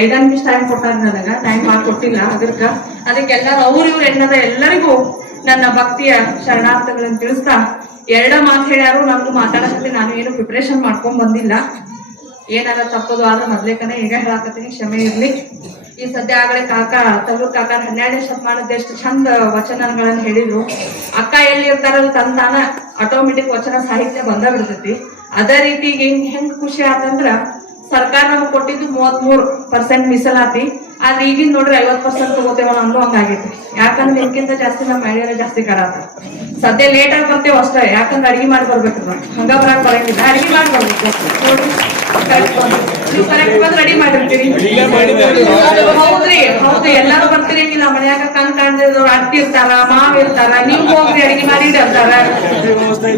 ಮೇಲಿರೋರ್ಗೆ ನಿಮಿಷ ಟೈಮ್ ಕೊಟ್ಟಾರ ನನಗ ಟೈಮ್ ಕೊಟ್ಟಿಲ್ಲ, ಅದಕ್ಕ ಅದಕ್ಕೆಲ್ಲ ಅವ್ರ ಇವ್ರ ಎಣ್ಣದ ಎಲ್ಲರಿಗೂ ನನ್ನ ಭಕ್ತಿಯ ಶರಣಾರ್ಥಗಳನ್ನ ತಿಳಿಸ್ತಾ ಎರಡ ಮಾತು ಹೇಳ್ಯಾರು, ನಮ್ದು ಮಾತಾಡಕತ್ತೆ ನಾನು ಏನು ಪ್ರಿಪರೇಷನ್ ಮಾಡ್ಕೊಂಡ್ ಬಂದಿಲ್ಲ. ಏನಾರ ತಪ್ಪದು ಆದ್ರೆ ಮೊದ್ಲೇಕನೆ ಈಗ ಹೇಳಾಕತ್ತೀನಿ, ಕ್ಷಮೆ ಇರ್ಲಿ. ಈ ಸದ್ಯ ಆಗಲೇ ಕಾಕ ತಲ್ಲೂರ್ ಕಾಕ ಹನ್ನೆರಡನೇ ಶತಮಾನದ ಎಷ್ಟು ಚಂದ ವಚನಗಳನ್ನ ಹೇಳಿದ್ರು. ಅಕ್ಕ ಎಲ್ಲಿ ಇರ್ತಾರಲ್ಲ ತನ್ ತಾನ ಆಟೋಮೆಟಿಕ್ ವಚನ ಸಾಹಿತ್ಯ ಬಂದ ಬಿಡ್ತೈತಿ. ಅದೇ ರೀತಿ ಹೆಂಗ್ ಖುಷಿ ಆತಂದ್ರ ಸರ್ಕಾರ ನಮ್ಗೆ ಕೊಟ್ಟಿದ್ದು ಮೂವತ್ತ್ ಮೂರ್ ಪರ್ಸೆಂಟ್ ಮೀಸಲಾತಿ ಆದ್ರೆ ಈಗಿನ ನೋಡ್ರಿ ಐವತ್ ಪರ್ಸೆಂಟ್ ತಗೋತೇವ ಅನ್ನೋ ಹಂಗಾಗೈತಿ ಯಾಕಂದ್ರೆ ಇದಕ್ಕಿಂತ ಜಾಸ್ತಿ ನಮ್ಮ ಮಹಿಳೆಯರ ಜಾಸ್ತಿ ಕರಾತ ಸದ್ಯ ಲೇಟ್ ಆಗಿ ಬರ್ತೇವ ಅಷ್ಟೇ. ಯಾಕಂದ್ರೆ ಅಡಿಗೆ ಮಾಡಿ ಬರ್ಬೇಕು ಹಂಗ ಬರಾಕ್ ಬರಂಗಿಲ್ಲ. ಅಡಿಗೆ ಮಾಡಿ ಬರ್ಬೇಕು. ನೀವು ಕರೆಕ್ಟ್ ಬಂದ್ ರೆಡಿ ಮಾಡಿರ್ತೀರಿ. ಹೌದ್ರಿ ಹೌದು ಎಲ್ಲಾರು ಬರ್ತಿರಂಗಿಲ್ಲ ಮನ್ಯಾಗ ಕಣ್ ಕಾಣ್ದಿರೋ ಅಟ್ಟಿ ಇರ್ತಾರ ಮಾವ್ ಇರ್ತಾರ ನೀವ್ ಹೋಗ್ರಿ ಅಡಿಗೆ ಮಾಡಿ ಅಂತಾರ.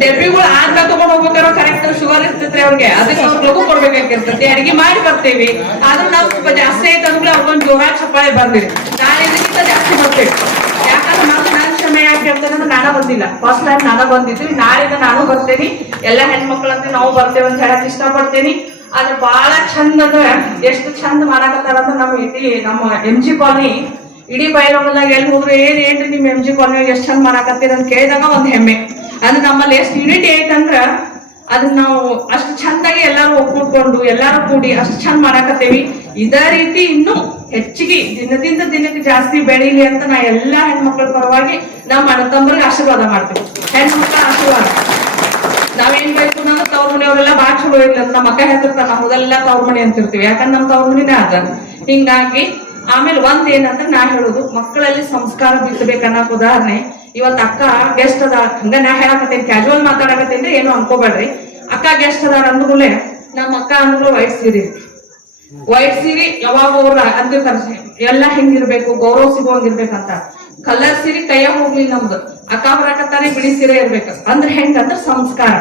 ಡೆಬ್ಬಿಗಳು ಆದ್ಗ ತಗೊಂಡ್ ಹೋಗ್ಬೇಕಾರ ಕರೆಕ್ಟ್ ಶುಗರ್ ಇರ್ತೈತ್ರಿ ಅವ್ರಿಗೆ. ಅದಕ್ಕೆ ಅವ್ರ ಲಘು ಕೊಡ್ಬೇಕಾಗಿರ್ತೈತಿ. ಅಡಿಗೆ ಮಾಡಿ ಬರ್ತೇವಿ. ಆದ್ರೂ ನಾವು ಸ್ವಲ್ಪ ಜಾಸ್ತಿ ಆಯ್ತು ಅಂದ್ರೆ ಅವ್ರಿಗೊಂದ್ ಜೋರ ಚಪ್ಪಾಳೆ ಬರ್ದಿರಿ ನಾಳೆ ಇದಕ್ಕಿಂತ ಜಾಸ್ತಿ ಬರ್ತೇನೆ. ಯಾಕಂದ್ರೆ ನಾನು ನಾನ್ ಕ್ಷಮೆ ಯಾಕೆ ಹೇಳ್ತೇನೆ ನಾನು ನಾನ ಬಂದಿಲ್ಲ. ಫಸ್ಟ್ ಟೈಮ್ ನಾನ ಬಂದಿದ್ವಿ ನಾಳೆಯಿಂದ ನಾನು ಬರ್ತೇನೆ. ಎಲ್ಲ ಹೆಣ್ಮಕ್ಳಂತೆ ನಾವು ಬರ್ತೇವೆ ಅಂತ ಹೇಳಕ್ ಇಷ್ಟಪಡ್ತೇನೆ. ಆದ್ರೆ ಬಹಳ ಚಂದ ಅಂದ್ರೆ ಎಷ್ಟು ಚಂದ ಮಾಡಾಕತ್ತಾರ ಅಂತ ನಮ್ಮ ಇಡೀ ನಮ್ಮ ಎಂ ಜಿ ಕಾಲನಿ ಇಡೀ ಬಯಲೊಳದಾಗ ಎಲ್ಲಿ ಹೋದ್ರು ಏನ್ ಏನ್ರಿ ನಿಮ್ ಎಂ ಜಿ ಕಾಲನಿ ಎಷ್ಟು ಚಂದ ಮಾಡಾಕತ್ತೀರ ಅಂತ ಕೇಳಿದಾಗ ಒಂದ್ ಹೆಮ್ಮೆ. ಅಂದ್ರೆ ನಮ್ಮಲ್ಲಿ ಎಷ್ಟು ಯುನಿಟಿ ಐತಂದ್ರ ಅದನ್ನ ನಾವು ಅಷ್ಟು ಚಂದಾಗಿ ಎಲ್ಲಾರು ಒಪ್ಪಿಕೊಂಡು, ಎಲ್ಲಾರು ಕೂಡಿ ಅಷ್ಟು ಚಂದ ಮಾಡಾಕತ್ತೇವಿ. ಇದೇ ರೀತಿ ಇನ್ನು ಹೆಚ್ಚಿಗೆ ದಿನದಿಂದ ದಿನಕ್ಕೆ ಜಾಸ್ತಿ ಬೆಳೀಲಿ ಅಂತ ನಾ ಎಲ್ಲಾ ಹೆಣ್ಮಕ್ಳ ಪರವಾಗಿ ನಮ್ಮ ಅಣ್ಣ ತಮ್ಮರಿಗೆ ಆಶೀರ್ವಾದ ಮಾಡ್ತೀವಿ. ಹೆಣ್ಮಕ್ಳ ಆಶೀರ್ವಾದ. ನಾವೇನ್ ಬೇಕು ಅಂದ್ರೆ ತವ್ರ ಮನೆಯವರೆಲ್ಲ ಬಾಳ್ ಚಲೋ ಇಲ್ಲ ನಮ್ಮ ಅಕ್ಕ ಹೆಸರ್ತಾರ ಮೊದಲೆಲ್ಲ ತವ್ರ ಮನೆ ಅಂತಿರ್ತೀವಿ. ಯಾಕಂದ್ರೆ ನಮ್ಮ ತವ್ರ ಮನೆನೇ ಅದ ಹಿಂಗಾಗಿ ಆಮೇಲೆ ಒಂದ್ ಏನಂದ್ರೆ ನಾ ಹೇಳುದು, ಮಕ್ಕಳಲ್ಲಿ ಸಂಸ್ಕಾರ ಬಿತ್ತಬೇಕು ಉದಾಹರಣೆ. ಇವತ್ ಅಕ್ಕ ಗೆಸ್ಟ್ ಅದ ಹಂಗ ನಾ ಹೇಳಕತ್ತೇನೆ ಕ್ಯಾಶುವಲ್ ಮಾತಾಡಕತ್ತೇನ್ರಿ ಏನು ಅನ್ಕೋಬೇಡ್ರಿ. ಅಕ್ಕ ಗೆಸ್ಟ್ ಅದಾರ ಅಂದ್ರೂಲೆ ನಮ್ಮ ಅಕ್ಕ ಅಂದ್ರು ವೈಟ್ ಸೀರೆ. ವೈಟ್ ಸೀರೆ ಯಾವಾಗ ಅವ್ರ ಅಂತಿರ್ತಾರೆ. ಎಲ್ಲ ಹೆಂಗಿರ್ಬೇಕು ಗೌರವ ಸಿಗುವಂಗಿರ್ಬೇಕಂತ ಕಲರ್ ಸೀರೆ ಕೈಯ ಹೋಗ್ಲಿ ನಮ್ದು. ಅಕ್ಕ ಬರಕತ್ತಾನೆ ಬಿಳಿ ಸೀರೆ ಇರ್ಬೇಕು. ಅಂದ್ರೆ ಹೆಂಗಂದ್ರ ಸಂಸ್ಕಾರ.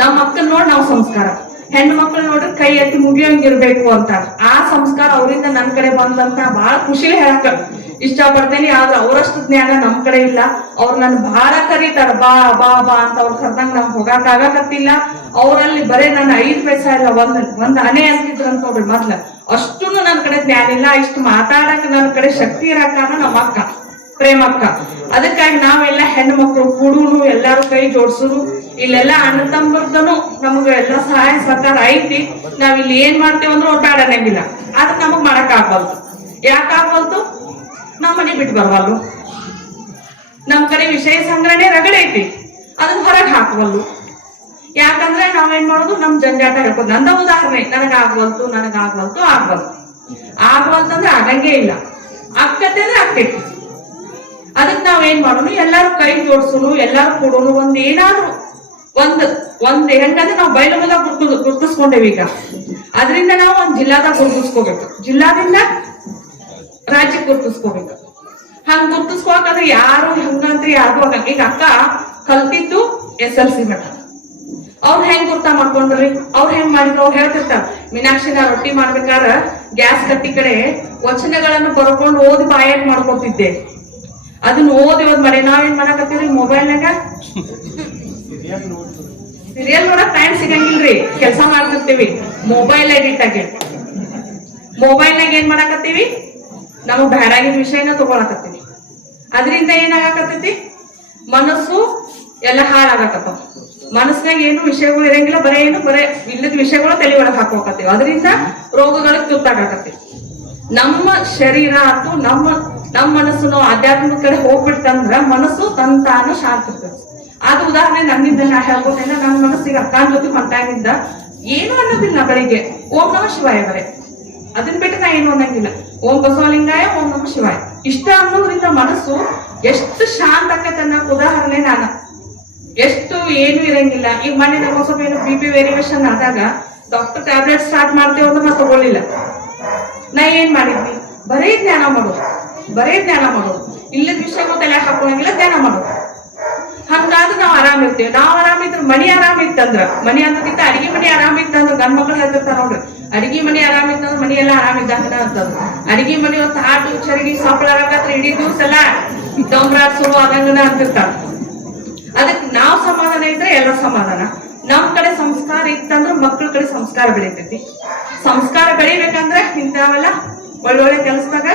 ನಮ್ಮ ಅಕ್ಕನ್ ನೋಡ್ ನಾವ್ ಸಂಸ್ಕಾರ. ಹೆಣ್ಣು ಮಕ್ಕಳು ನೋಡ್ರಿ ಕೈ ಎತ್ತಿ ಮುಗಿಯೋಂಗಿರ್ಬೇಕು ಅಂತ. ಆ ಸಂಸ್ಕಾರ ಅವರಿಂದ ನನ್ ಕಡೆ ಬಂದಂತ ಬಹಳ ಖುಷಿ ಹೇಳಕ್ ಇಷ್ಟಪಡ್ತೇನೆ. ಆದ್ರೆ ಅವರಷ್ಟು ಜ್ಞಾನ ನಮ್ ಕಡೆ ಇಲ್ಲ. ಅವ್ರು ನನ್ ಬಹಳ ಕರೀತಾರ. ಬಾ ಬಾ ಬಾ ಅಂತ ಅವ್ರು ಕರ್ದಂಗ್ ನಾವ್ ಹೋಗಾಕ ಆಗಕತ್ತಿಲ್ಲ. ಅವರಲ್ಲಿ ಬರೇ ನನ್ನ ಐದು ಪೈಸ ಇಲ್ಲ ಒಂದ್ ಒಂದ್ ಅನೆ ಅಂತಿದ್ರು ಅಂತ ನೋಡ್ರಿ ಮೊದ್ಲ. ಅಷ್ಟು ನನ್ ಕಡೆ ಜ್ಞಾನ ಇಲ್ಲ. ಇಷ್ಟು ಮಾತಾಡಕ್ ನನ್ ಕಡೆ ಶಕ್ತಿ ಇರಕ ನಮ್ಮ ಅಕ್ಕ ಪ್ರೇಮಕ್ಕ ಅದಕ್ಕಾಗಿ ನಾವೆಲ್ಲ ಹೆಣ್ಣು ಮಕ್ಕಳು ಕೂಡುನು ಎಲ್ಲಾರು ಕೈ ಜೋಡಿಸೋದು. ಇಲ್ಲೆಲ್ಲ ಅಣ್ಣ ತಮ್ಮರ್ದನು ನಮಗ ಎಲ್ಲ ಸಹಾಯ ಸಹಕಾರ ಐತಿ. ನಾವ್ ಇಲ್ಲಿ ಏನ್ ಮಾಡ್ತೇವ ಅಂದ್ರೆ ಒಟ್ಟಾಡನಂಗಿಲ್ಲ ಆದ್ರೆ ನಮಗ್ ಮಾಡಕ್ ಆಗಲ್ದು ಯಾಕೆ ಆಗಲ್ದು ನಮ್ಮ ಮನೆ ಬಿಟ್ಟು ಬರವಲ್ಲು. ನಮ್ ಕಡೆ ವಿಷಯ ಸಂಗ್ರಹಣೆ ರಗಳೈತಿ ಅದನ್ನ ಹೊರಗೆ ಹಾಕವಲ್ಲು. ಯಾಕಂದ್ರೆ ನಾವೇನ್ ಮಾಡೋದು? ನಮ್ ಜಂಜಾಟ ಹೇಳ್ಬೋದು ನಂದ ಉದಾಹರಣೆ ನನಗ ನನಗೆ ನನಗ ಆಗ್ವಲ್ತು ಆಗ್ವಲ್ತು. ಆಗ್ವಲ್ತಂದ್ರೆ ಆಗಂಗೆ ಇಲ್ಲ. ಆಗ್ತೈತೆ ಅಂದ್ರೆ ಆಗ್ತೈತಿ. ಅದಕ್ ನಾವ್ ಏನ್ ಮಾಡೋನು, ಎಲ್ಲಾರು ಕೈ ಜೋಡ್ಸುನು, ಎಲ್ಲಾರು ಕೊಡೋನು, ಒಂದ್ ಏನಾದ್ರು ಒಂದ್ ಒಂದ್ ಹೆಂಗಂದ್ರೆ ನಾವು ಬಯಲುಮದಾಗ ಗುರ್ತು, ಗುರ್ತಿಸ್ಕೊಂಡೇವಿ ಈಗ. ಅದರಿಂದ ನಾವು ಒಂದ್ ಜಿಲ್ಲಾದಾಗ ಗುರ್ತಿಸ್ಕೋಬೇಕು. ಜಿಲ್ಲಾದಿಂದ ರಾಜ್ಯಕ್ಕೆ ಗುರ್ತಿಸ್ಕೋಬೇಕು. ಹಂಗ ಗುರ್ತಿಸ್ಕೊಳಕಂದ್ರೆ ಯಾರು ಹಂಗಂತ ಯಾರು ಆಗಲ್ಲ. ಈಗ ಅಕ್ಕ ಕಲ್ತಿದ್ದು ಎಸ್ ಎಲ್ ಸಿ ಮಠ. ಅವ್ರು ಹೆಂಗ್ ಗುರ್ತ ಮಾಡ್ಕೊಂಡ್ರಿ? ಅವ್ರು ಹೆಂಗ್ ಮಾಡಿದ್ರು? ಅವ್ರು ಹೇಳ್ತಿರ್ತಾರ ಮೀನಾಕ್ಷಿನ ರೊಟ್ಟಿ ಮಾಡ್ಬೇಕಾದ್ರ ಗ್ಯಾಸ್ ಕಟ್ಟಿ ಕಡೆ ವಚನಗಳನ್ನು ಬರ್ಕೊಂಡು ಓದಿ ಬಾಯಾಗ ಮಾಡ್ಕೊತಿದ್ದೆ. ಅದನ್ನ ಓದಿ ಓದ್ ಮಾಡಿ ನಾವೇನ್ ಮಾಡಕತ್ತೀವಿ ಮೊಬೈಲ್ನಾಗ ಸೀರಿಯಲ್ ನೋಡಕ್ ಟೈಮ್ ಸಿಗಂಗಿಲ್ರಿ. ಕೆಲಸ ಮಾಡ್ತಿರ್ತೀವಿ. ಮೊಬೈಲ್ ಎಡಿಟ್ ಆಗಿ. ಮೊಬೈಲ್ನಾಗ ಏನ್ ಮಾಡಾಕತ್ತೀವಿ? ನಮಗ್ ಬ್ಯಾಡಾಗಿನ ವಿಷಯನ ತಗೊಳಕತ್ತೀವಿ. ಅದರಿಂದ ಏನಾಗಕತ್ತೈತಿ? ಮನಸ್ಸು ಎಲ್ಲ ಹಾಳಾಗಕತ್ತಾವ. ಮನಸ್ಸಿನಾಗ ಏನು ವಿಷಯಗಳು ಇರಂಗಿಲ್ಲ ಬರೇ ಏನು ಬರೇ ಇಲ್ಲದ ವಿಷಯಗಳು ತಲೆ ಒಳಗೆ ಹಾಕೋಕತ್ತೀವಿ ಅದರಿಂದ ರೋಗಗಳಿಗೆ ತುತ್ತಾಗಕತ್ತೀವಿ. ನಮ್ಮ ಶರೀರ ಅಥವಾ ನಮ್ಮ ನಮ್ಮ ಮನಸ್ಸು ಆಧ್ಯಾತ್ಮ ಕಡೆ ಹೋಗ್ಬಿಡ್ತಂದ್ರ ಮನಸ್ಸು ತನ್ ತಾನು ಶಾಂತ ಇರ್ತದೆ ಅದು ಉದಾಹರಣೆ ನನ್ನಿಂದ ನಾ ಹೇಳ್ಬೋದೇನ ನನ್ನ ಮನಸ್ಸಿಗೆ ಅಕ್ಕನ ಜೊತೆ ಹೊಂಟಾಗಿದ್ದ ಏನು ಅನ್ನೋದಿಲ್ಲ ಬೆಳಿಗ್ಗೆ ಓಂ ನಮ ಶಿವಾಯ ಬರೇ ಅದನ್ ಬಿಟ್ಟು ನಾ ಏನು ಅನ್ನಂಗಿಲ್ಲ. ಓಂ ಬಸವಲಿಂಗಾಯ, ಓಂ ನಮ ಶಿವಾಯ. ಇಷ್ಟ ಅನ್ನೋದ್ರಿಂದ ಮನಸ್ಸು ಎಷ್ಟು ಶಾಂತ ಆಕೈತೆ ಅನ್ನೋ ಉದಾಹರಣೆ ನಾನು. ಎಷ್ಟು ಏನು ಇರಂಗಿಲ್ಲ. ಈಗ ಮೊನ್ನೆ ನಮ್ಮ ಸ್ವಲ್ಪ ಏನು ಬಿ ಪಿ ವೇರಿಯೇಷನ್ ಆದಾಗ ಡಾಕ್ಟರ್ ಟ್ಯಾಬ್ಲೆಟ್ ಸ್ಟಾರ್ಟ್ ಮಾಡ್ತೇವೆ ಅಂದ್ರೆ ನಾ ತಗೊಳ್ಳಿಲ್ಲ. ನಾ ಏನ್ ಮಾಡಿದ್ವಿ ಬರೀ ಧ್ಯಾನ ಮಾಡೋದು ಬರೀ ಧ್ಯಾನ ಮಾಡೋದು ಇಲ್ಲದ ವಿಷಯ ತಲೆ ಹಾಕೊಳಂಗಿಲ್ಲ, ಧ್ಯಾನ ಮಾಡೋದು ಹಂಗಾದ್ರೆ ನಾವು ಆರಾಮ್ ಇರ್ತೀವಿ. ನಾವ್ ಆರಾಮ್ ಇದ್ರೆ ಮನಿ ಆರಾಮ್ ಇತ್ತಂದ್ರ, ಮನಿ ಅನ್ನೋದಿತ್ತ ಅಡಿಗೆ ಮನಿ ಆರಾಮ್ ಇತ್ತಂದ್ರ ಗಂಡ ಮಕ್ಳು ಹೇಳ್ತಿರ್ತಾರ ನೋಡ್ರಿ. ಅಡಿಗೆ ಮನಿ ಆರಾಮ್ ಇತ್ತಂದ್ರ ಮನಿ ಎಲ್ಲ ಆರಾಮ್ ಇದ್ದಂಗ ಅಂತಂದ್ರು ಅಡಿಗೆ ಮನಿ ಒಂದು ಹಾಟು ಚರಗಿ ಸಪ್ಪಳ ಆಗತ್ರ ಇಡೀ ದಿವ್ಸ ಎಲ್ಲ ಡೊಂಗ್ರಾಟ್ ಶುರು ಆದಂಗನ ಅಂತಿರ್ತಾರ. ಅದಕ್ಕೆ ನಾವ್ ಸಮಾಧಾನ ಇದ್ರೆ ಎಲ್ಲ ಸಮಾಧಾನ. ನಮ್ ಕಡೆ ಸಂಸ್ಕಾರ ಇತ್ತಂದ್ರ ಮಕ್ಳ ಕಡೆ ಸಂಸ್ಕಾರ ಬೆಳಿತೈತಿ. ಸಂಸ್ಕಾರ ಬೆಳಿಬೇಕಂದ್ರ ಇಂಥವೆಲ್ಲ ಒಳ್ಳೊಳ್ಳೆ ಕೆಲಸದಾಗ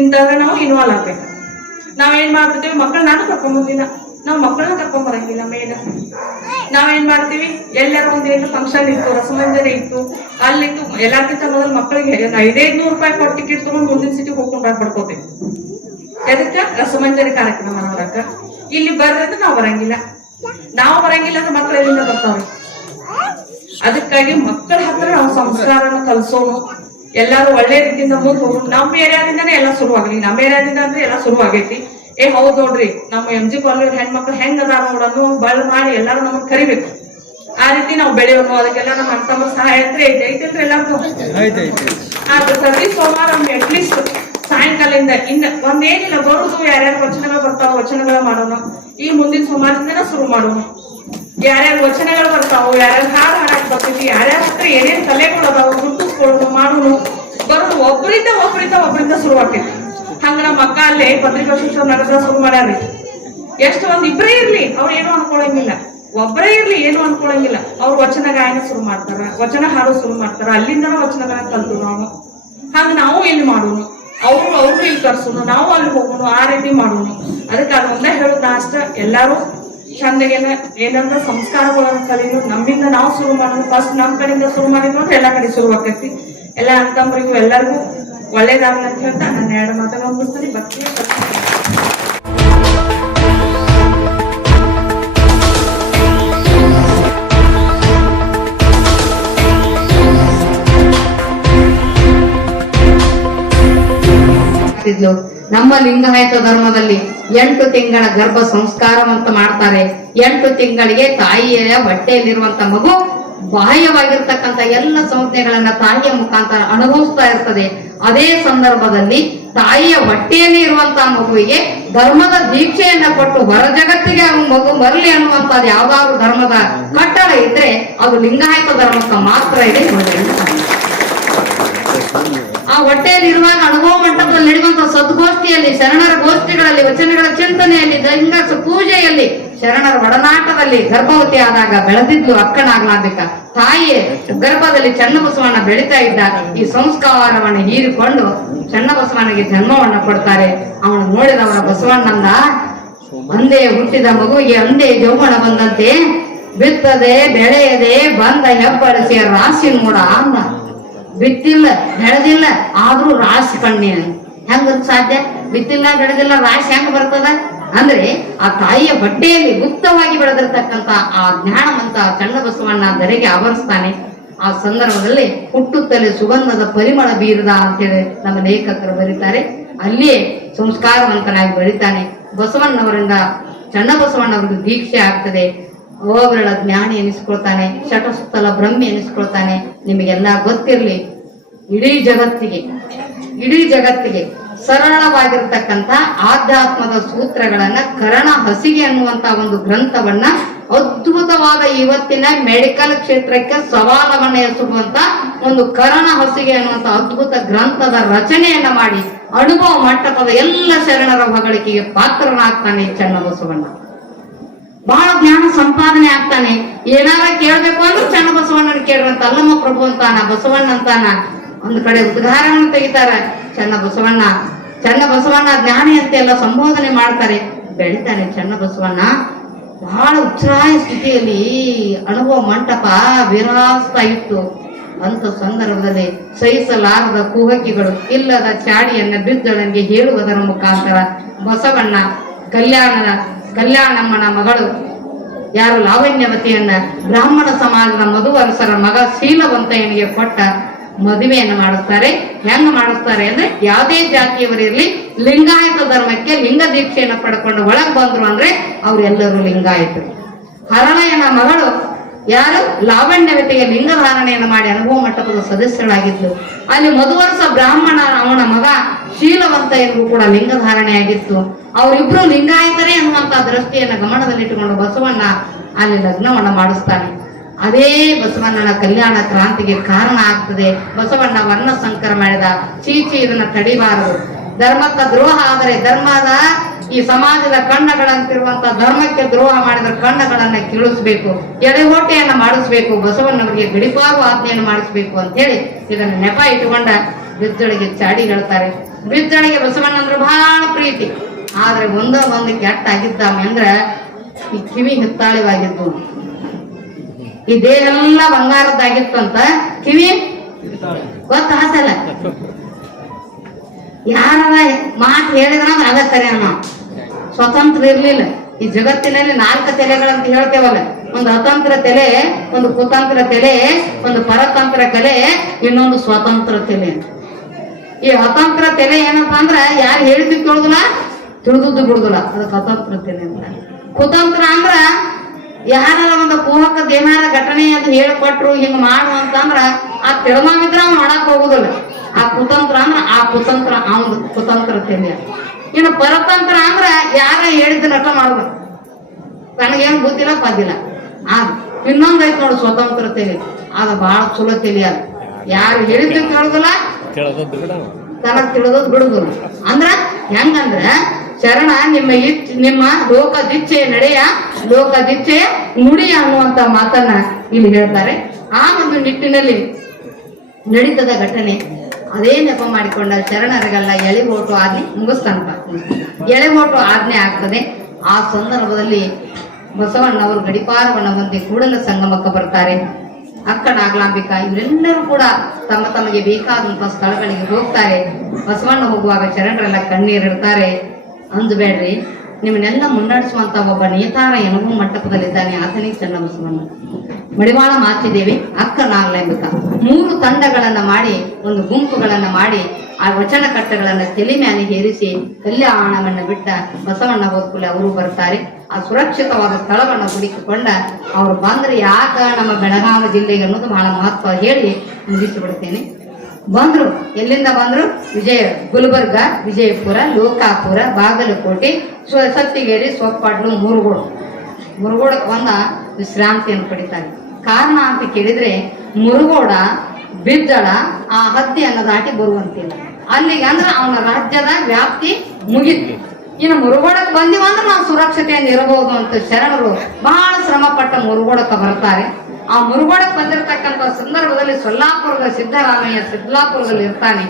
ಇಂಥವಾಗ ನಾವು ಇನ್ವಾಲ್ವ್ ಆಗ್ಬೇಕು. ನಾವೇನ್ ಮಾಡ್ಬಿಡ್ತೀವಿ ಮಕ್ಕಳು ನಾನು ಕರ್ಕೊಂಬಂದಿಲ್ಲ ನಾವು ಮಕ್ಕಳನ್ನ ಕರ್ಕೊಂಬರಂಗಿಲ್ಲ ಮೇನ್ ನಾವೇನ್ ಮಾಡ್ತೀವಿ? ಎಲ್ಲರೂ ಒಂದ್ ಏನು ಫಂಕ್ಷನ್ ಇತ್ತು, ರಸಮಂಜರಿ ಇತ್ತು ಅಲ್ಲಿತ್ತು ಎಲ್ಲಾರ್ಕಿಂತ ಮೊದಲು ಮಕ್ಕಳಿಗೆ ಐದೈದು ನೂರು ರೂಪಾಯಿ ಕೊಟ್ಟು ಟಿಕೆಟ್ ತಗೊಂಡು ಮುಂದಿನ ಸಿಟಿ ಹೋಗ್ಕೊಂಡು ಪಡ್ಕೋತೀವಿ ಎದಕ್ಕೆ? ರಸಮಂಜರಿ ಕಾರ್ಯಕ್ರಮ ಇಲ್ಲಿ ಬರ್ರಂದ್ರೆ ನಾವು ಬರಂಗಿಲ್ಲ. ನಾವು ಬರಂಗಿಲ್ಲ ಅಂದ್ರೆ ಮಕ್ಕಳು ಎಲ್ಲಿಂದ ಅದಕ್ಕಾಗಿ ಮಕ್ಕಳ ಹತ್ರ ನಾವು ಸಂಸ್ಕಾರನ ಕಲ್ಸೋನು. ಎಲ್ಲಾರು ಒಳ್ಳೆ ರೀತಿಯಿಂದ ಮುಂದೆ ಹೋಗೋಣ. ನಮ್ಮ ಏರಿಯಾದಿಂದಾನೇ ಎಲ್ಲ ಶುರುವಾಗ್ಲಿ. ನಮ್ಮ ಏರಿಯಾದಿಂದ ಅಂದ್ರೆ ಎಲ್ಲ ಆಗೈತಿ ಏ ಹೌದ್ ನೋಡ್ರಿ. ನಮ್ಮ ಎಂ ಜಿ ಕಾಲೇಜ್ ಹೆಣ್ಮಕ್ಳು ಹೆಂಗ್ ಅದಾರ ನೋಡನ್ನು ಬಳ ಮಾಡಿ ಎಲ್ಲಾರು ನಮಗ್ ಕರಿಬೇಕು. ಆ ರೀತಿ ನಾವು ಬೆಳೆಯೋನು. ಅದಕ್ಕೆಲ್ಲ ನಮ್ಮ ಅಣ್ಣ ಸಹಾಯ ಅಂದ್ರೆ ಐತೆ. ಐತೆ ಎಲ್ಲಾರ್ಗೂ. ಆದ್ರೆ ಪ್ರತಿ ಸೋಮವಾರ ನಮ್ಗೆ ಅಟ್ಲೀಸ್ಟ್ ಸಾಯಂಕಾಲದಿಂದ ಇನ್ನ ಒಂದೇನಿಲ್ಲ ಬರುದು ಯಾರ್ಯಾರು ವಚನಗಳು ಬರ್ತಾವ ವಚನಗಳ ಮಾಡೋಣ. ಈ ಮುಂದಿನ ಸೋಮವಾರದಿಂದನ ಶುರು ಮಾಡೋಣ. ಯಾರ್ಯಾರು ವಚನಗಳು ಬರ್ತಾವು, ಯಾರ್ಯಾರು ಹಾಡು ಹಾಡಕ್ ಬರ್ತೈತಿ ಯಾರ್ಯಾರ ಹತ್ರ ಏನೇನ್ ಕಲೆಗಳು ಅದಾವು ಗುರುತಿಸ್ಕೊಳ್ಳೋದು ಮಾಡೋನು, ಬರೋದು ಒಬ್ಬರಿಂದ ಒಬ್ಬರಿಂದ ಒಬ್ಬರಿಂದ ಶುರು ಆಗ್ತೈತಿ ಹಂಗ ನಮ್ಮ ಅಕ್ಕ ಅಲ್ಲೇ ಪತ್ರಿಕಾ ಶಿಕ್ಷಣ ನಗರ ಶುರು ಮಾಡ್ಯಾರ ಎಷ್ಟು ಒಂದ್ ಇಬ್ಬರೇ ಇರ್ಲಿ, ಅವ್ರು ಏನು ಅನ್ಕೊಳಂಗಿಲ್ಲ. ಒಬ್ಬರೇ ಇರ್ಲಿ, ಏನು ಅನ್ಕೊಳಂಗಿಲ್ಲ. ಅವ್ರು ವಚನ ಗಾಯನ ಶುರು ಮಾಡ್ತಾರ, ವಚನ ಹಾಡು ಶುರು ಮಾಡ್ತಾರ, ಅಲ್ಲಿಂದನ ವಚನಗಳನ್ನ ಕಲ್ತು ನಾವು. ಹಂಗ ನಾವು ಇಲ್ಲಿ ಮಾಡೋನು, ಅವ್ರು ಅವ್ರು ಇಲ್ಲಿ ಕರ್ಸೋನು ನಾವು ಅಲ್ಲಿ ಹೋಗೋನು, ಆ ರೀತಿ ಮಾಡೋನು. ಅದಕ್ಕೆ ಅದೊಂದೇ ಹೇಳೋದು ಅಷ್ಟ, ಎಲ್ಲಾರು ಚಂದಗೇನ ಏನಂದ್ರ ಸಂಸ್ಕಾರಗಳನ್ನ ಕಲಿಯೋದು ನಮ್ಮಿಂದ ನಾವು ಶುರು ಮಾಡೋದು ಫಸ್ಟ್ ನಮ್ಮ ಕಡೆಯಿಂದ ಶುರು ಮಾಡಿದ್ವಿ ಅಂದ್ರೆ ಎಲ್ಲಾ ಕಡೆ ಶುರು ಆಕೈತಿ ಎಲ್ಲ ಅಂತಂಬ್ರಿಗೂ ಎಲ್ಲರಿಗೂ ಒಳ್ಳೇದಾಗ್ಲಿ ಅಂತ ಹೇಳ್ತಾ ನಾನು ಎರಡು ಮಾತನ್ನು ಮುಗಿಸ್ತೀನಿ. ಬರ್ತೀನಿ ಮಾಡ್ತಿದ್ಲು ನಮ್ಮ ಲಿಂಗಾಯತ ಧರ್ಮದಲ್ಲಿ ಎಂಟು ತಿಂಗಳ ಗರ್ಭ ಸಂಸ್ಕಾರವಂತ ಮಾಡ್ತಾರೆ. ಎಂಟು ತಿಂಗಳಿಗೆ ತಾಯಿಯ ಹೊಟ್ಟೆಯಲ್ಲಿರುವಂತ ಮಗು ಬಾಹ್ಯವಾಗಿರ್ತಕ್ಕಂಥ ಎಲ್ಲ ಸಂಸ್ಥೆಗಳನ್ನ ತಾಯಿಯ ಮುಖಾಂತರ ಅನುಭವಿಸ್ತಾ ಇರ್ತದೆ. ಅದೇ ಸಂದರ್ಭದಲ್ಲಿ ತಾಯಿಯ ಹೊಟ್ಟೆಯಲ್ಲಿ ಇರುವಂತಹ ಮಗುವಿಗೆ ಧರ್ಮದ ದೀಕ್ಷೆಯನ್ನ ಕೊಟ್ಟು ಹೊರ ಜಗತ್ತಿಗೆ ಅವನು ಮಗು ಬರಲಿ ಅನ್ನುವಂಥದ್ದು ಯಾವ್ದಾದ್ರು ಧರ್ಮದ ಕಟ್ಟಡ ಇದ್ರೆ ಅದು ಲಿಂಗಾಯತ ಧರ್ಮಕ್ಕೆ ಮಾತ್ರ ಇದೆ ಹೊಟ್ಟೆಯಲ್ಲಿ ಇರುವಾಗ ಅನುಭವ ಮಂಟಪದಲ್ಲಿ ನಡೆಯುವಂತಹ ಸದ್ಗೋಷ್ಠಿಯಲ್ಲಿ, ಶರಣರ ಗೋಷ್ಠಿಗಳಲ್ಲಿ, ವಚನಗಳ ಚಿಂತನೆಯಲ್ಲಿ ಲಿಂಗ ಪೂಜೆಯಲ್ಲಿ ಶರಣರ ಒಡನಾಟದಲ್ಲಿ ಗರ್ಭವತಿ ಆದಾಗ ಬೆಳೆದಿದ್ದು ಅಕ್ಕನಾಗ್ಲಾಬೇಕ ತಾಯಿಯೇ, ಗರ್ಭದಲ್ಲಿ ಚನ್ನಬಸವಣ್ಣ ಬೆಳಿತಾ ಇದ್ದ ಈ ಸಂಸ್ಕಾರವನ್ನು ಹೀರಿಕೊಂಡು ಚನ್ನಬಸವನಿಗೆ ಜನ್ಮವನ್ನ ಕೊಡ್ತಾರೆ. ಅವನು ನೋಡಿದವರ ಬಸವಣ್ಣಂದ ಒಂದೇ ಹುಟ್ಟಿದ ಮಗುವಿಗೆ ಒಂದೇ ಜೌಮಣ ಬಂದಂತೆ, ಬಿತ್ತದೆ, ಬೆಳೆಯದೆ, ಬಂದ ಹೆಬ್ಬರಸಿಯ ರಾಶಿ ನೋಡ ಅಂದ ಬಿತ್ತಿಲ್ಲ, ಬೆಳೆದಿಲ್ಲ, ಆದ್ರೂ ರಾಶಿ ಕಣ್ಣಿ ಹೆಂಗ ಸಾಧ್ಯ? ಬಿತ್ತಿಲ್ಲ, ಬೆಳೆದಿಲ್ಲ, ರಾಶಿ ಹೆಂಗ ಬರ್ತದ? ಅಂದ್ರೆ ಆ ತಾಯಿಯ ಬಟ್ಟೆಯಲ್ಲಿ ಗುಪ್ತವಾಗಿ ಬೆಳೆದಿರ್ತಕ್ಕಂತ ಆ ಜ್ಞಾನವಂತ ಚನ್ನಬಸವಣ್ಣ ಧರೆಗೆ ಆವರಿಸ್ತಾನೆ. ಆ ಸಂದರ್ಭದಲ್ಲಿ ಹುಟ್ಟುತ್ತಲೇ ಸುಗಂಧದ ಪರಿಮಳ ಬೀರದ ಅಂತೇಳಿ ನಮ್ಮ ಲೇಖಕರು ಬರೀತಾರೆ. ಅಲ್ಲಿಯೇ ಸಂಸ್ಕಾರವಂತನಾಗಿ ಬೆಳಿತಾನೆ. ಬಸವಣ್ಣವರಿಂದ ಚನ್ನಬಸವಣ್ಣವ್ರಿಗೆ ದೀಕ್ಷೆ ಆಗ್ತದೆ. ಓಬರಳ ಜ್ಞಾನಿ ಎನಿಸ್ಕೊಳ್ತಾನೆ ಶಟಸುತ್ತಲ ಬ್ರಹ್ಮಿ ಎನಿಸ್ಕೊಳ್ತಾನೆ. ನಿಮಗೆಲ್ಲ ಗೊತ್ತಿರಲಿ, ಇಡೀ ಜಗತ್ತಿಗೆ ಇಡೀ ಜಗತ್ತಿಗೆ ಸರಳವಾಗಿರ್ತಕ್ಕಂಥ ಆಧ್ಯಾತ್ಮದ ಸೂತ್ರಗಳನ್ನ ಕರಣ ಹಸಿಗೆ ಅನ್ನುವಂತ ಒಂದು ಗ್ರಂಥವನ್ನ ಅದ್ಭುತವಾದ ಇವತ್ತಿನ ಮೆಡಿಕಲ್ ಕ್ಷೇತ್ರಕ್ಕೆ ಸವಾಲವನ್ನ ಎಸಗುವಂತ ಒಂದು ಕರಣ ಹಸಿಗೆ ಅನ್ನುವಂತ ಅದ್ಭುತ ಗ್ರಂಥದ ರಚನೆಯನ್ನ ಮಾಡಿ ಅನುಭವ ಮಟ್ಟದ ಎಲ್ಲ ಶರಣರ ಹೊಗಳಿಕೆಗೆ ಪಾತ್ರನಾಗ್ತಾನೆ ಚನ್ನಬಸವಣ್ಣ. ಬಹಳ ಜ್ಞಾನ ಸಂಪಾದನೆ ಆಗ್ತಾನೆ. ಏನಾರ ಕೇಳ್ಬೇಕು ಅಂದ್ರೆ ಚನ್ನ ಬಸವಣ್ಣನ ಕೇಳ್ರಂತ ಅಲ್ಲಮ್ಮ ಪ್ರಭು ಅಂತಾನ, ಬಸವಣ್ಣ ಅಂತಾನ. ಒಂದ್ ಕಡೆ ಉದ್ಘಾರವನ್ನು ತೆಗಿತಾರ. ಚನ್ನ ಬಸವಣ್ಣ ಚನ್ನ ಬಸವಣ್ಣ ಜ್ಞಾನಿ ಅಂತ ಎಲ್ಲ ಸಂಬೋಧನೆ ಮಾಡ್ತಾರೆ. ಬೆಳಿತಾನೆ ಚನ್ನ ಬಸವಣ್ಣ. ಬಹಳ ಉತ್ಸಾಹ ಸ್ಥಿತಿಯಲ್ಲಿ ಅನುಭವ ಮಂಟಪ ವಿರಾಸ್ತಾ ಇತ್ತು. ಅಂತ ಸಂದರ್ಭದಲ್ಲಿ ಸಹಿಸಲಾರದ ಕುಹಕಿಗಳು ಇಲ್ಲದ ಚಾಡಿಯನ್ನ ಬಿದ್ದಳಂಗೆ ಹೇಳುವುದರ ಮುಖಾಂತರ ಬಸವಣ್ಣ ಕಲ್ಯಾಣದ ಕಲ್ಯಾಣಮ್ಮನ ಮಗಳು. ಯಾರು ಲಾವಣ್ಯವತಿಯನ್ನ ಬ್ರಾಹ್ಮಣ ಸಮಾಜದ ಮಧುವರಸರ ಮಗ ಶೀಲವಂತಯ್ಯನಿಗೆ ಕೊಟ್ಟ ಮದುವೆಯನ್ನು ಮಾಡಿಸ್ತಾರೆ. ಹೆಂಗ್ ಮಾಡಿಸ್ತಾರೆ ಅಂದ್ರೆ ಯಾವುದೇ ಜಾತಿಯವರಿರ್ಲಿ ಲಿಂಗಾಯತ ಧರ್ಮಕ್ಕೆ ಲಿಂಗ ದೀಕ್ಷೆಯನ್ನು ಪಡ್ಕೊಂಡು ಒಳಗೆ ಬಂದ್ರು ಅಂದ್ರೆ ಅವರೆಲ್ಲರೂ ಲಿಂಗಾಯತರು. ಹರಳಯ್ಯನ ಮಗಳು ಯಾರು? ಲಾವಣ್ಯವತೆಗೆ ಲಿಂಗಧಾರಣೆಯನ್ನು ಮಾಡಿ ಅನುಭವ ಮಂಟಪದ ಸದಸ್ಯರಾಗಿದ್ದು. ಅಲ್ಲಿ ಮಧುವರ್ಷ ಬ್ರಾಹ್ಮಣ ಅವನ ಮಗ ಶೀಲವಂತ ಎಂದು ಕೂಡ ಲಿಂಗಧಾರಣೆಯಾಗಿತ್ತು. ಅವರಿಬ್ರು ಲಿಂಗಾಯತರೇ ಅನ್ನುವಂತಹ ದೃಷ್ಟಿಯನ್ನ ಗಮನದಲ್ಲಿಟ್ಟುಕೊಂಡು ಬಸವಣ್ಣ ಅಲ್ಲಿ ಲಗ್ನವನ್ನ ಮಾಡಿಸ್ತಾನೆ. ಅದೇ ಬಸವಣ್ಣನ ಕಲ್ಯಾಣ ಕ್ರಾಂತಿಗೆ ಕಾರಣ ಆಗ್ತದೆ. ಬಸವಣ್ಣ ವರ್ಣ ಸಂಕರ ಮಾಡಿದ ಚೀಚಿ ಇದನ್ನ ತಡಿಬಾರದು. ಧರ್ಮಕ್ಕ ದ್ರೋಹ ಆದರೆ ಧರ್ಮದ ಈ ಸಮಾಜದ ಕಣ್ಣಗಳಂತಿರುವಂತ ಧರ್ಮಕ್ಕೆ ದ್ರೋಹ ಮಾಡಿದ ಕಣ್ಣಗಳನ್ನ ಕೀಳಿಸ್ಬೇಕು ಎಡೆಗೋಟೆಯನ್ನ ಮಾಡಿಸ್ಬೇಕು, ಬಸವಣ್ಣವರಿಗೆ ಗಡಿಪಾರು ಆಜ್ಞೆಯನ್ನು ಮಾಡಿಸ್ಬೇಕು ಅಂತ ಹೇಳಿ ಇದನ್ನ ನೆಪ ಇಟ್ಟುಕೊಂಡ ಬಿದ್ದಳಿಗೆ ಚಾಡಿ ಹೇಳ್ತಾರೆ. ಬಿದ್ದಳಿಗೆ ಬಸವಣ್ಣಂದ್ರೆ ಬಹಳ ಪ್ರೀತಿ. ಆದ್ರೆ ಒಂದ ಒಂದು ಕೆಟ್ಟ ಆಗಿದ್ದಾವೆ ಅಂದ್ರ ಈ ಕಿವಿ ಹಿತ್ತಾಳಿವಾಗಿದ್ದು. ಈ ದೇಹ ಎಲ್ಲ ಬಂಗಾರದ್ದಾಗಿತ್ತಂತ ಕಿವಿ ಗೊತ್ತಾತಲ್ಲ ಯಾರ ಮಾತು ಹೇಳಿದ್ರ ಅದ ಸರಿ ಸ್ವತಂತ್ರ ಇರ್ಲಿಲ್ಲ. ಈ ಜಗತ್ತಿನಲ್ಲಿ ನಾಲ್ಕು ತೆಲೆಗಳಂತ ಹೇಳ್ತೇವಲ್ಲ. ಒಂದು ಅತಂತ್ರ ತಲೆ, ಒಂದು ಕುತಂತ್ರ ತೆಲೆ, ಒಂದು ಪರತಂತ್ರ ಕಲೆ, ಇನ್ನೊಂದು ಸ್ವತಂತ್ರ ತೆಲೆ. ಈ ಅತಂತ್ರ ತೆಲೆ ಏನಪ್ಪಾ ಅಂದ್ರ ಯಾರು ಹೇಳಿದ್ದು ಕೇಳುದಿಲ್ಲ ತಿಳಿದುದು ಬಿಡುದಿಲ್ಲ. ಅದಕ್ಕೆ ಅತಂತ್ರ ತೆಲೆ ಅಂತ. ಕುತಂತ್ರ ಅಂದ್ರ ಯಾರ ಒಂದು ಕುಹಕ ಏನಾರ ಘಟನೆ ಅಂತ ಹೇಳ್ಕೊಟ್ರು, ಹಿಂಗ್ ಮಾಡು ಅಂತಂದ್ರ ಆ ತಿಳಮಾವಿದ್ರ ಅವ್ನು ಮಾಡಕ್ ಹೋಗುದಿಲ್ಲ. ಆ ಕುತಂತ್ರ ಅಂದ್ರ ಆ ಕುತಂತ್ರ ಅವನ್ ಕುತಂತ್ರ ತಲೆ. ಇನ್ನು ಪರತಂತ್ರ ಅಂದ್ರ ಯಾರ ಹೇಳಿದ ನಟ ಮಾಡ್ಬೇಕು ನನಗೇನು ಗೊತ್ತಿಲ್ಲ ಪದ್ದಿಲ್ಲ ಆ ಇನ್ನೊಂದ್ ಐತ್ ನೋಡು ಸ್ವತಂತ್ರ ತಲೆ ಅದ ಬಹಳ ಚಲೋ ತಲೆ ಅದು ಯಾರು ಹೇಳಿದ್ದು ಕೇಳುದಿಲ್ಲ. ತನಗ್ ತಿಳಿದದ್ ಬಿಡುದಿಲ್ಲ. ಅಂದ್ರ ಹೆಂಗಂದ್ರ ಶರಣ ನಿಮ್ಮ ಇಚ್ ನಿಮ್ಮ ಲೋಕದಿಚ್ಛೆ ನಡೆಯ ಲೋಕದಿಚ್ಛೆಯ ನುಡಿ ಅನ್ನುವಂತ ಮಾತನ್ನ ಇಲ್ಲಿ ಹೇಳ್ತಾರೆ. ಆ ಒಂದು ನಿಟ್ಟಿನಲ್ಲಿ ನಡೀತದ ಘಟನೆ. ಅದೇ ನೆಪ ಮಾಡಿಕೊಂಡ ಶರಣರಿಗೆಲ್ಲ ಎಳೆಗೋಟು ಆಜ್ಞೆ ಎಳೆ ಓಟು ಆಜ್ಞೆ ಆಗ್ತದೆ. ಆ ಸಂದರ್ಭದಲ್ಲಿ ಬಸವಣ್ಣವರು ಗಡಿಪಾರವನ್ನ ಹೊಂದಿ ಕೂಡಲ ಸಂಗಮಕ್ಕೆ ಬರ್ತಾರೆ. ಅಕ್ಕ ನಾಗಲಾಂಬಿಕ ಇವರೆಲ್ಲರೂ ಕೂಡ ತಮ್ಮ ತಮಗೆ ಬೇಕಾದಂತಹ ಸ್ಥಳಗಳಿಗೆ ಹೋಗ್ತಾರೆ. ಬಸವಣ್ಣ ಹೋಗುವಾಗ ಶರಣರೆಲ್ಲ ಕಣ್ಣೀರಿಡ್ತಾರೆ ಅಂದ್ಬೇಡ್ರಿ ನಿಮ್ಮನ್ನೆಲ್ಲ ಮುನ್ನಡೆಸುವಂತ ಒಬ್ಬ ನೇತಾರ ಏನೋ ಮಂಟಪದಲ್ಲಿದ್ದಾನೆ. ಆತನೇ ಚೆನ್ನ ಬಸವಣ್ಣ ಮಡಿವಾಳ ಮಾತಿದ್ದೇವೆ ಅಕ್ಕ ನಾಗಲಾಂಬಿಕಾ ಮೂರು ತಂಡಗಳನ್ನು ಮಾಡಿ, ಒಂದು ಗುಂಪುಗಳನ್ನ ಮಾಡಿ, ಆ ವಚನ ಕಟ್ಟಗಳನ್ನ ತಲೆ ಮೇಲೆ ಹೇರಿಸಿ ಕಲ್ಯಾಣವನ್ನು ಬಿಟ್ಟ ಬಸವಣ್ಣ ಹೋದ್ಕೂಲೆ ಅವರು ಬರ್ತಾರೆ. ಆ ಸುರಕ್ಷಿತವಾದ ಸ್ಥಳವನ್ನ ಹುಡುಕಿಕೊಂಡ ಅವರು ಬಂದ್ರೆ ಯಾಕ ನಮ್ಮ ಬೆಳಗಾವಿ ಜಿಲ್ಲೆಗೆ ಅನ್ನೋದು ಬಹಳ ಮಹತ್ವ ಹೇಳಿ ಮುಗಿಸಿಬಿಡ್ತೇನೆ. ಬಂದ್ರು. ಎಲ್ಲಿಂದ ಬಂದ್ರು? ವಿಜಯ ಗುಲ್ಬರ್ಗ, ವಿಜಯಪುರ, ಲೋಕಾಪುರ, ಬಾಗಲಕೋಟೆ ಸ್ವ ಸತ್ತಿಗೇರಿ ಸೊಪ್ಪಾಡ್ಲು ಮುರುಗೋಡು. ಮುರುಗೋಡಕ್ಕೆ ಬಂದ ವಿಶ್ರಾಂತಿಯನ್ನು ಪಡಿತಾರೆ ಕಾರಣ ಅಂತ ಕೇಳಿದ್ರೆ ಮುರುಗೋಡ ಬಿದ್ದಳ ಆ ಹತ್ತಿಯನ್ನು ದಾಟಿ ಬರುವಂತಿಲ್ಲ. ಅಲ್ಲಿಗೆ ಅಂದ್ರೆ ಅವನ ರಾಜ್ಯದ ವ್ಯಾಪ್ತಿ ಮುಗಿತು. ಇನ್ನು ಮುರುಗೋಡಕ್ಕೆ ಬಂದಿವ ಅಂದ್ರೆ ನಾವು ಸುರಕ್ಷತೆಯನ್ನು ಇರಬಹುದು ಅಂತ ಶರಣರು ಬಹಳ ಶ್ರಮ ಪಟ್ಟ ಮುರುಗೋಡಕ್ಕೆ ಬರ್ತಾರೆ. ಆ ಮುರುಗೋಡಕ್ಕೆ ಬಂದಿರತಕ್ಕಂತ ಸಂದರ್ಭದಲ್ಲಿ ಸೊಲ್ಲಾಪುರದ ಸಿದ್ದರಾಮಯ್ಯ ಸಿದ್ಲಾಪುರದಲ್ಲಿ ಇರ್ತಾನೆ.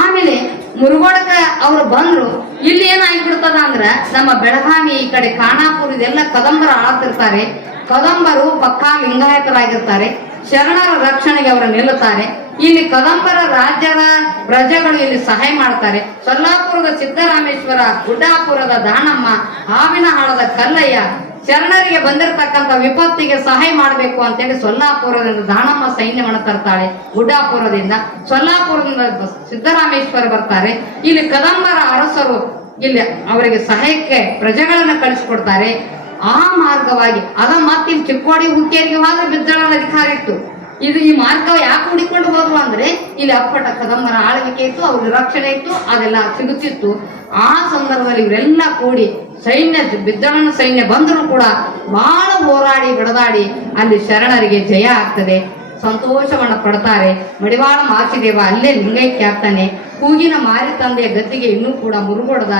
ಆಮೇಲೆ ಮುರುಗೋಡಕ್ಕೆ ಅವರು ಬಂದ್ರು, ಇಲ್ಲಿ ಏನಾಗ್ಬಿಡ್ತದ ಅಂದ್ರೆ ನಮ್ಮ ಬೆಳಗಾವಿ ಈ ಕಡೆ ಖಾನಾಪುರ ಇದೆಲ್ಲ ಕದಂಬರ ಆಳ್ತಿರ್ತಾರೆ. ಕದಂಬರು ಪಕ್ಕಾ ಲಿಂಗಾಯತರಾಗಿರ್ತಾರೆ ಶರಣರ ರಕ್ಷಣೆಗೆ ಅವರು ನಿಲ್ಲುತ್ತಾರೆ. ಇಲ್ಲಿ ಕದಂಬರ ರಾಜ್ಯದ ಪ್ರಜೆಗಳು ಇಲ್ಲಿ ಸಹಾಯ ಮಾಡ್ತಾರೆ. ಸೊಲ್ಲಾಪುರದ ಸಿದ್ದರಾಮೇಶ್ವರ, ಗುಡ್ಡಾಪುರದ ದಾನಮ್ಮ ಹಾವಿನಹಾಳದ ಕಲ್ಲಯ್ಯ ಶರಣರಿಗೆ ಬಂದಿರತಕ್ಕಂತ ವಿಪತ್ತಿಗೆ ಸಹಾಯ ಮಾಡಬೇಕು ಅಂತೇಳಿ ಸೊಲ್ಲಾಪುರದಿಂದ ದಾನಮ್ಮ ಸೈನ್ಯವನ್ನು ತರ್ತಾಳೆ ಗುಡ್ಡಾಪುರದಿಂದ. ಸೊಲ್ಲಾಪುರದಿಂದ ಸಿದ್ದರಾಮೇಶ್ವರ ಬರ್ತಾರೆ. ಇಲ್ಲಿ ಕದಂಬರ ಅರಸರು ಇಲ್ಲಿ ಅವರಿಗೆ ಸಹಾಯಕ್ಕೆ ಪ್ರಜೆಗಳನ್ನು ಕಳಿಸ್ಕೊಡ್ತಾರೆ. ಆ ಮಾರ್ಗವಾಗಿ, ಅದ ಮತ್ತೆ ಇಲ್ಲಿ ಚಿಕ್ಕೋಡಿ ಹುಕ್ಕೇರಿಗೆ ಹೋದ್ರೆ ಬಿದ್ದಳ ಅಧಿಕಾರ ಇತ್ತು ಇದು ಈ ಮಾರ್ಗ ಯಾಕೆ ಹುಡಿಕೊಂಡು ಹೋದ್ರು ಅಂದ್ರೆ, ಇಲ್ಲಿ ಅಪ್ಪಟ ಕದಂಬರ ಆಳ್ವಿಕೆ ಇತ್ತು, ಅವ್ರ ರಕ್ಷಣೆ ಇತ್ತು, ಅದೆಲ್ಲ ಸಿಗುತ್ತಿತ್ತು. ಆ ಸಂದರ್ಭದಲ್ಲಿ ಇವರೆಲ್ಲ ಕೂಡಿ ಸೈನ್ಯ, ಬಿದ್ದಳನ ಸೈನ್ಯ ಬಂದರೂ ಕೂಡ ಬಹಳ ಹೋರಾಡಿ ಬಡದಾಡಿ ಅಲ್ಲಿ ಶರಣರಿಗೆ ಜಯ ಆಗ್ತದೆ. ಸಂತೋಷವನ್ನ ಕೊಡ್ತಾರೆ. ಮಡಿವಾಳ ಮಾಚಿದೇವ ಅಲ್ಲೇ ಲಿಂಗೈಕ್ಯ ಆಗ್ತಾನೆ. ಕೂಗಿನ ಮಾರಿ ತಂದೆಯ ಗದ್ದಿಗೆ ಇನ್ನೂ ಕೂಡ ಮುರುಗೋಡದ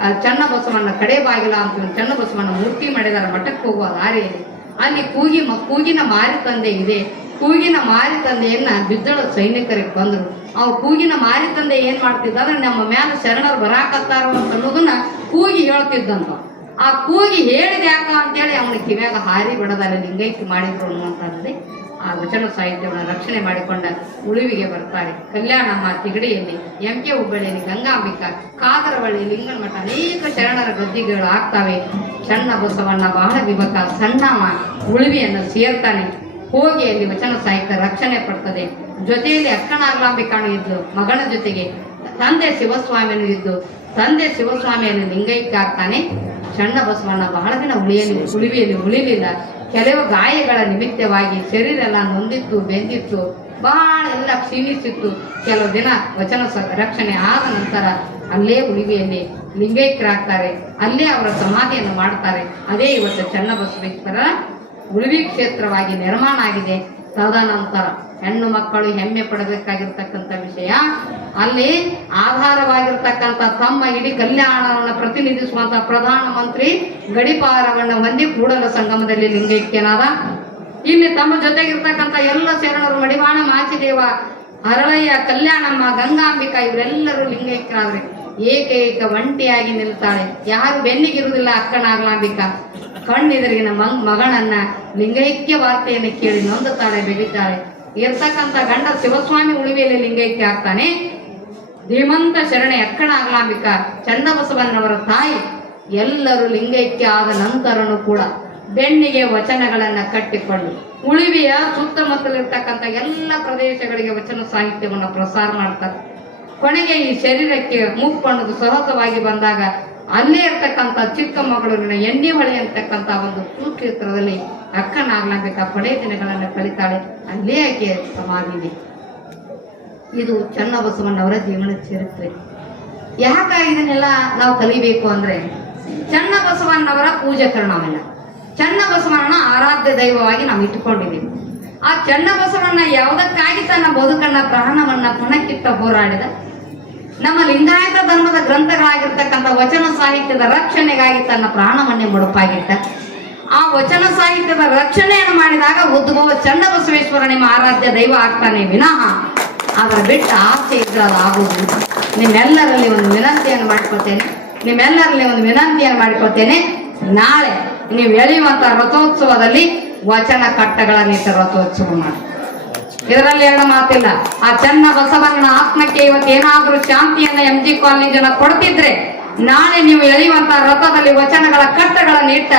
ಆ ಚನ್ನ ಬಸವಣ್ಣ ಕಡೆ ಬಾಗಿಲ ಅಂತ ಚನ್ನ ಬಸವಣ್ಣ ಮೂರ್ತಿ ಮಾಡಿದಾರೆ, ಮಠಕ್ಕೆ ಹೋಗುವ ದಾರಿಯಲ್ಲಿ. ಅಲ್ಲಿ ಕೂಗಿ ಕೂಗಿನ ಮಾರಿ ತಂದೆ ಇದೆ. ಕೂಗಿನ ಮಾರಿ ತಂದೆಯನ್ನ ಬಿದ್ದಳ ಸೈನಿಕರಿಗೆ ಬಂದ್ರು. ಅವ್ ಕೂಗಿನ ಮಾರಿ ತಂದೆ ಏನ್ ಮಾಡ್ತಿದ್ದ ಅಂದ್ರೆ ನಮ್ಮ ಮ್ಯಾಲ ಶರಣರು ಬರಾಕತ್ತಾರೋ ಅಂತ ಅನ್ನೋದನ್ನ ಕೂಗಿ ಹೇಳ್ತಿದ್ದಂತ. ಆ ಕೂಗಿ ಹೇಳಿದ್ಯಾಕ ಅಂತೇಳಿ ಅವನ ಕಿವ್ಯಾಗ ಹಾರಿ ಬಿಡದಾರೆ ಲಿಂಗೈಕ್ಯ ಮಾಡಿದ್ರು ಅನ್ನುವಂಥದ್ದೇ ಆ ವಚನ ಸಾಹಿತ್ಯವನ್ನು ರಕ್ಷಣೆ ಮಾಡಿಕೊಂಡ ಉಳಿವಿಗೆ ಬರ್ತಾರೆ. ಕಲ್ಯಾಣಮ್ಮ ತಿಗಡಿಯಲ್ಲಿ ಎಂ ಕೆ ಹುಬ್ಬಳ್ಳಿಯಲ್ಲಿ ಗಂಗಾಂಬಿಕಾ, ಕಾಗರವಳ್ಳಿ, ಲಿಂಗನಮಠ ಅನೇಕ ಶರಣರ ಗದ್ದಿಗೆಗಳು ಆಗ್ತವೆ. ಸಣ್ಣ ಬಸವಣ್ಣ ಬಹಳ ವಿಭಕ ಸಣ್ಣಮ್ಮ ಉಳಿವಿಯನ್ನು ಸೇರ್ತಾನೆ. ಹೋಗಿ ಅಲ್ಲಿ ವಚನ ಸಾಹಿತ್ಯ ರಕ್ಷಣೆ ಪಡ್ತದೆ. ಜೊತೆಯಲ್ಲಿ ಅಕ್ಕನಾಗ್ಲಾಂಬಿಕಾಣು ಇದ್ದು ಮಗನ ಜೊತೆಗೆ ತಂದೆ ಶಿವಸ್ವಾಮಿಯನ್ನು ಇದ್ದು ತಂದೆ ಶಿವಸ್ವಾಮಿಯನ್ನು ಲಿಂಗೈಕ್ಯ ಆಗ್ತಾನೆ ಸಣ್ಣ ಬಸವಣ್ಣ ಬಹಳ ದಿನ ಉಳಿಯಲಿ ಉಳಿವಿಯಲ್ಲಿ ಉಳಿಲಿಲ್ಲ. ಕೆಲವು ಗಾಯಗಳ ನಿಮಿತ್ತವಾಗಿ ಶರೀರ ಎಲ್ಲ ನೊಂದಿತ್ತು, ಬೆಂದಿತ್ತು, ಬಹಳ ಎಲ್ಲ ಕ್ಷೀಣಿಸಿತ್ತು. ಕೆಲವು ದಿನ ವಚನ ರಕ್ಷಣೆ ಆದ ನಂತರ ಅಲ್ಲೇ ಉಳಿವೆಯಲ್ಲಿ ಲಿಂಗೈಕ್ಯರಾಗ್ತಾರೆ. ಅಲ್ಲೇ ಅವರ ಸಮಾಧಿಯನ್ನು ಮಾಡ್ತಾರೆ. ಅದೇ ಇವತ್ತು ಚನ್ನಬಸವೇಶ್ವರ ಉಳಿವಿ ಕ್ಷೇತ್ರವಾಗಿ ನಿರ್ಮಾಣ ಆಗಿದೆ. ತದನಂತರ ಹೆಣ್ಣು ಮಕ್ಕಳು ಹೆಮ್ಮೆ ಪಡಬೇಕಾಗಿರ್ತಕ್ಕಂಥ ವಿಷಯ, ಅಲ್ಲಿ ಆಧಾರವಾಗಿರ್ತಕ್ಕಂಥ ತಮ್ಮ ಇಡೀ ಕಲ್ಯಾಣವನ್ನು ಪ್ರತಿನಿಧಿಸುವಂತ ಪ್ರಧಾನ ಮಂತ್ರಿ ಗಡಿಪಾರವನ್ನು ಹೊಂದಿ ಕೂಡಲ ಸಂಗಮದಲ್ಲಿ ಲಿಂಗೈಕ್ಯನಾದ, ಇಲ್ಲಿ ತಮ್ಮ ಜೊತೆಗಿರ್ತಕ್ಕಂಥ ಎಲ್ಲ ಶರಣರು ಮಡಿವಾಣ ಮಾಚಿದೇವ ಹರಳಯ್ಯ ಕಲ್ಯಾಣಮ್ಮ, ಗಂಗಾಂಬಿಕಾ ಇವರೆಲ್ಲರೂ ಲಿಂಗೈಕ್ಯರಾದ್ರೆ ಏಕೈಕ ಒಂಟಿಯಾಗಿ ನಿಲ್ತಾಳೆ. ಯಾರು ಬೆನ್ನಿಗಿರುವುದಿಲ್ಲ ಅಕ್ಕನಾಗ್ಲಾಂಬಿಕಾ. ಕಣ್ಣೆದುರಿಗಿನ ಮಂಗ್ ಮಗಳನ್ನ ಲಿಂಗೈಕ್ಯ ವಾರ್ತೆಯನ್ನು ಕೇಳಿ ನೊಂದುತ್ತಾಳೆ ಬೆಗಿತಾಳೆ ಇರ್ತಕ್ಕಂಥ ಗಂಡ ಶಿವಸ್ವಾಮಿ ಉಳಿವೆಯಲ್ಲಿ ಲಿಂಗೈಕ್ಯ ಆಗ್ತಾನೆ. ಧೀಮಂತ ಶರಣೆ ಅಕ್ಕಣ ಆಗ್ಲಾಂಬಿಕ ಚನ್ನಬಸವಣ್ಣವರ ತಾಯಿ ಎಲ್ಲರೂ ಲಿಂಗೈಕ್ಯ ಆದ ನಂತರನೂ ಕೂಡ ಬೆಣ್ಣಿಗೆ ವಚನಗಳನ್ನ ಕಟ್ಟಿಕೊಂಡು ಉಳಿವೆಯ ಸುತ್ತಮುತ್ತಲಿರ್ತಕ್ಕಂಥ ಎಲ್ಲ ಪ್ರದೇಶಗಳಿಗೆ ವಚನ ಸಾಹಿತ್ಯವನ್ನು ಪ್ರಸಾರ ಮಾಡ್ತಾರೆ. ಕೊನೆಗೆ ಈ ಶರೀರಕ್ಕೆ ಮುಪ್ಪಣ್ಣದು ಸಹಜವಾಗಿ ಬಂದಾಗ ಅಲ್ಲೇ ಇರ್ತಕ್ಕಂಥ ಚಿಕ್ಕಮಗಳೂರಿನ ಎಣ್ಣೆ ಹೊಳೆ ಅಂತಕ್ಕಂಥ ಒಂದು ಕುರುಕ್ಷೇತ್ರದಲ್ಲಿ ಅಕ್ಕನಾಗ್ಲಾಂಬಿಕ ಪಡೆ ದಿನಗಳನ್ನು ಕಲಿತಾಳೆ ಅಲ್ಲೇ ಆಕೆ ಸಮಾಧಿ ಇದೆ. ಇದು ಚನ್ನಬಸವಣ್ಣವರ ಜೀವನ ಚರಿತ್ರೆ. ಯಾಕ ಇದನ್ನೆಲ್ಲ ನಾವು ಕಲಿಬೇಕು ಅಂದ್ರೆ ಚನ್ನಬಸವಣ್ಣವರ ಪೂಜಕರು ನಾವೆಲ್ಲ ಚನ್ನಬಸವಣ್ಣ ಆರಾಧ್ಯ ದೈವವಾಗಿ ನಾವು ಇಟ್ಟುಕೊಂಡಿದ್ದೀವಿ. ಆ ಚನ್ನಬಸವಣ್ಣ ಯಾವುದಕ್ಕಾಗಿ ತನ್ನ ಬದುಕನ್ನ ಪ್ರಾಣವನ್ನ ಪಣಕ್ಕಿಟ್ಟ ಹೋರಾಡಿದ? ನಮ್ಮ ಲಿಂಗಾಯತ ಧರ್ಮದ ಗ್ರಂಥಗಳಾಗಿರ್ತಕ್ಕಂಥ ವಚನ ಸಾಹಿತ್ಯದ ರಕ್ಷಣೆಗಾಗಿ ತನ್ನ ಪ್ರಾಣವನ್ನೇ ಮುಡುಪಾಗಿಟ್ಟ. ಆ ವಚನ ಸಾಹಿತ್ಯದ ರಕ್ಷಣೆಯನ್ನು ಮಾಡಿದಾಗ ಉದ್ಭವ ಚನ್ನಬಸವೇಶ್ವರ ನಿಮ್ಮ ಆರಾಧ್ಯ ದೈವ ಆಗ್ತಾನೆ ವಿನಃ ಅದರ ಬಿಟ್ಟ ಆಸೆ ಇದ್ರೆ ಅದು ಆಗುವುದು ನಿಮ್ಮೆಲ್ಲರಲ್ಲಿ ಒಂದು ವಿನಂತಿಯನ್ನು ಮಾಡ್ಕೊತೇನೆ ನಿಮ್ಮೆಲ್ಲರಲ್ಲಿ ಒಂದು ವಿನಂತಿಯನ್ನು ಮಾಡ್ಕೊತೇನೆ ನಾಳೆ ನೀವು ಎಳೆಯುವಂತ ರಥೋತ್ಸವದಲ್ಲಿ ವಚನ ಕಟ್ಟಗಳನ್ನಿಟ್ಟ ರಥೋತ್ಸವ ಮಾಡಿ. ಇದರಲ್ಲಿ ಎರಡು ಮಾತಿಲ್ಲ. ಆ ಚನ್ನ ಬಸವಣ್ಣ ಆತ್ಮಕ್ಕೆ ಇವತ್ತು ಏನಾದ್ರೂ ಶಾಂತಿಯನ್ನ ಎಂ ಜಿ ಕಾಲೇಜ್ ಕೊಡ್ತಿದ್ರೆ ನಾಳೆ ನೀವು ಎಳೆಯುವಂತ ರಥದಲ್ಲಿ ವಚನಗಳ ಕಟ್ಟಗಳನ್ನು ಇಟ್ಟ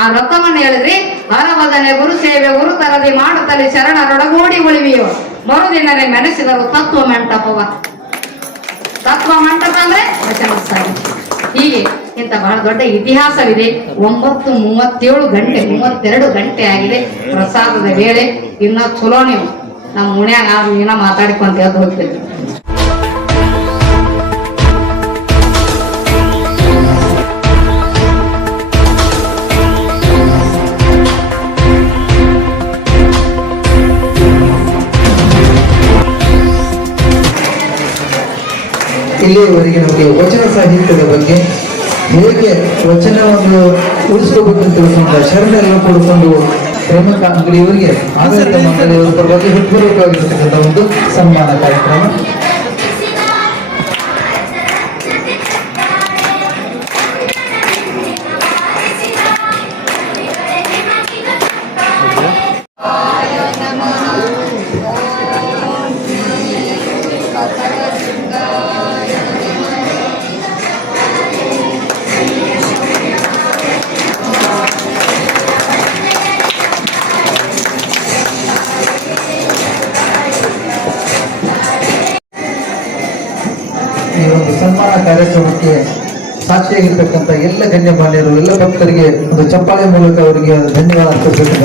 ಆ ರಥವನ್ನು ಹೇಳಿದ್ರಿ ಹರವದನೆ ಗುರು ಸೇವೆ ಗುರು ತರದಿ ಮಾಡುತ್ತಲೇ ಶರಣರೊಡಗೂಡಿ ಉಳಿವಿಯೋ. ಮರುದಿನವೇ ಮೆಣಸಿದರು ತತ್ವ ಮಂಟಪವ. ತತ್ವ ಮಂಟಪ ಅಂದ್ರೆ ವಚನ ಹೀಗೆ ಇಂತ ಬಹಳ ದೊಡ್ಡ ಇತಿಹಾಸವಿದೆ. ಒಂಬತ್ತು ಮೂವತ್ತೇಳು ಗಂಟೆ, ಮೂವತ್ತೆರಡು ಗಂಟೆ ಆಗಿದೆ ಪ್ರಸಾದದ ವೇಳೆ. ಇನ್ನ ಚಲೋ ನೀವು. ನಮ್ಮ ಮುಣ್ಯಾಗ ಆದ್ರೂ ಏನ ಮಾತಾಡ್ಕೊಂತ ಎದ್ದು ಇಲ್ಲಿಯವರೆಗೆ ನಮಗೆ ವಚನ ಸಾಹಿತ್ಯದ ಬಗ್ಗೆ ಹೇಗೆ ವಚನವನ್ನು ಉಳಿಸ್ಕೋಬೇಕು ಅಂತ ತಿಳ್ಕೊಂಡ ಶರಣೆಲ್ಲ ಕೊಡ್ಕೊಂಡು ಪ್ರೇಮಕ ಅಂಗಡಿಯವರಿಗೆ ಆಡಳಿತ ಮಂಡಳಿಯವರ ಪರವಾಗಿ ಹೃತ್ಪೂರ್ವಕವಾಗಿರ್ತಕ್ಕಂಥ ಒಂದು ಸನ್ಮಾನ ಕಾರ್ಯಕ್ರಮ. ಕಾರ್ಯಕ್ರಮಕ್ಕೆ ಸಾಕ್ಷಿಯಾಗಿರ್ತಕ್ಕಂಥ ಎಲ್ಲ ಗಣ್ಯಮಾನ್ಯರು ಎಲ್ಲ ಭಕ್ತರಿಗೆ ಒಂದು ಚಪ್ಪಾಳೆ ಮೂಲಕ ಅವರಿಗೆ ಧನ್ಯವಾದ ಅರ್ಪಿಸಬೇಕು